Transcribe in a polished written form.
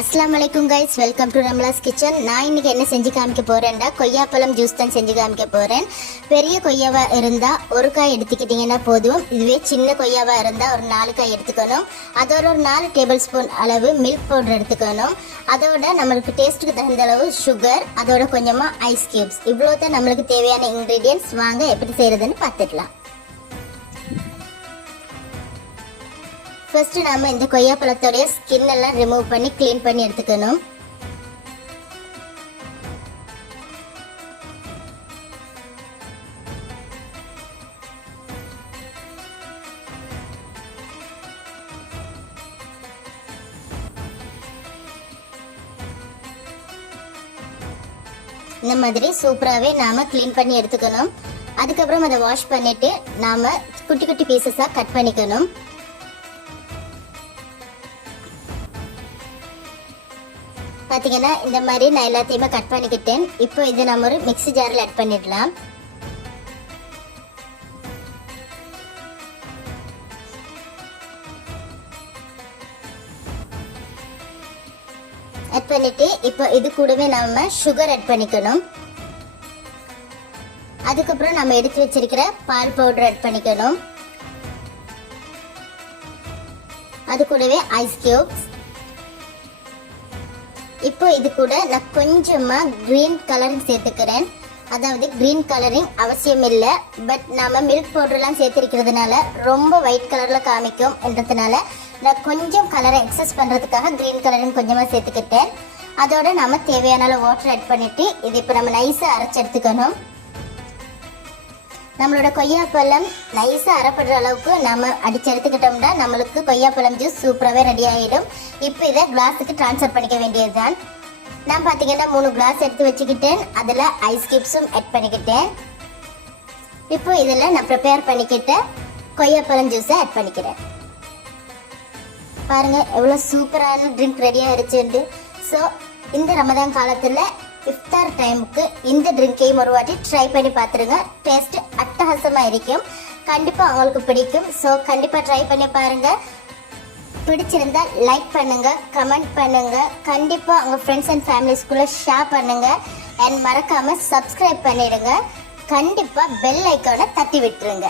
அஸ்ஸலாமு அலைக்கும் guys, welcome to ரம்லாஸ் kitchen. நான் இன்னைக்கு என்ன செஞ்சு காமிக்க போறேன்டா, கொய்யாப்பழம் ஜூஸ் தான் செஞ்சு காமிக்க போறேன். பெரிய கொய்யாவா இருந்தா ஒரு காய் எடுத்துக்கிட்டீங்கன்னா போதும். இதுவே சின்ன கொய்யாவா இருந்தா ஒரு 4 காய் எடுத்துக்கணும். அதோட ஒரு 4 டேபிள் ஸ்பூன் அளவு மில்க் பவுடர் எடுத்துக்கணும். அதோட நம்மளுக்கு டேஸ்ட்டுக்கு தகுந்த அளவு சுகர், அதோட கொஞ்சமா ஐஸ் கியூப்ஸ். இவ்வளோ தான் நம்மளுக்கு தேவையான இன்கிரீடியன்ஸ். வாங்க எப்படி செய்யறதுன்னு பார்த்துக்கலாம். ஃபர்ஸ்ட் நாம இந்த கொய்யாப்பழத்தோடைய ஸ்கின் எல்லாம் ரிமூவ் பண்ணி க்ளீன் பண்ணி எடுத்துக்கணும். இந்த மாதிரி சூப்பராகவே நாம க்ளீன் பண்ணி எடுத்துக்கணும். அதுக்கப்புறம் அதை வாஷ் பண்ணிட்டு நாம குட்டி குட்டி பீசஸா கட் பண்ணிக்கணும். பார்த்தீங்கன்னா இந்த மாதிரி நான் எல்லாத்தையுமே கட் பண்ணிக்கிட்டேன். இப்போ இது நம்ம ஒரு மிக்ஸி ஜாரில் ஆட் பண்ணிடலாம். ஆட் பண்ணிட்டு இப்போ இது கூடவே நம்ம சுகர் ஆட் பண்ணிக்கணும். அதுக்கப்புறம் நம்ம எடுத்து வச்சிருக்கிற பால் பவுடர் ஆட் பண்ணிக்கணும். அது கூடவே ஐஸ் கியூப்ஸ். இப்போ இது கூட நான் கொஞ்சமா கிரீன் கலரிங் சேர்த்துக்கிறேன். அதாவது கிரீன் கலரிங் அவசியம் இல்லை, பட் நாம மில்க் பவுடர்லாம் சேர்த்திருக்கிறதுனால ரொம்ப ஒயிட் கலர்ல காமிக்கும் என்றதுனால நான் கொஞ்சம் கலரை எக்ஸஸ் பண்றதுக்காக கிரீன் கலரிங் கொஞ்சமா சேர்த்துக்கிட்டேன். அதோட நாம தேவையான அளவு வாட்டர் ஆட் பண்ணிட்டு இது இப்போ நம்ம நைஸா அரைச்சு எடுத்துக்கணும். நம்மளோட கொய்யாப்பழம் நைஸா அரைப்படுற அளவுக்கு நம்ம அடிச்சு எடுத்துக்கிட்டோம்னா நம்மளுக்கு கொய்யாப்பழம் ஜூஸ் சூப்பராகவே ரெடி ஆகிடும். இப்போ இதை கிளாஸுக்கு ட்ரான்ஸ்ஃபர் பண்ணிக்க வேண்டியதுதான். நான் பார்த்தீங்கன்னா 3 கிளாஸ் எடுத்து வச்சுக்கிட்டேன். அதில் ஐஸ் கியூப்ஸும் ஆட் பண்ணிக்கிட்டேன். இப்போ இதில் நான் ப்ரிப்பேர் பண்ணிக்கிட்ட கொய்யாப்பழம் ஜூஸை ஆட் பண்ணிக்கிறேன். பாருங்க எவ்வளோ சூப்பரான ட்ரிங்க் ரெடி ஆகிடுச்சுண்டு. ஸோ இந்த ரமதான் காலத்தில் இஃப்தார் டைமுக்கு இந்த ட்ரிங்கையும் ஒரு வாட்டி ட்ரை பண்ணி பார்த்துருங்க. டேஸ்ட் அட்டகாசமாக இருக்கும். கண்டிப்பாக அவங்களுக்கு பிடிக்கும். ஸோ கண்டிப்பாக ட்ரை பண்ணி பாருங்கள். பிடிச்சிருந்தா லைக் பண்ணுங்க, கமெண்ட் பண்ணுங்க, கண்டிப்பாக உங்கள் ஃப்ரெண்ட்ஸ் அண்ட் ஃபேமிலிஸ்குள்ளே ஷேர் பண்ணுங்க. அண்ட் மறக்காமல் சப்ஸ்கிரைப் பண்ணிடுங்க. கண்டிப்பாக பெல் ஐக்கானை தட்டி விட்டுருங்க.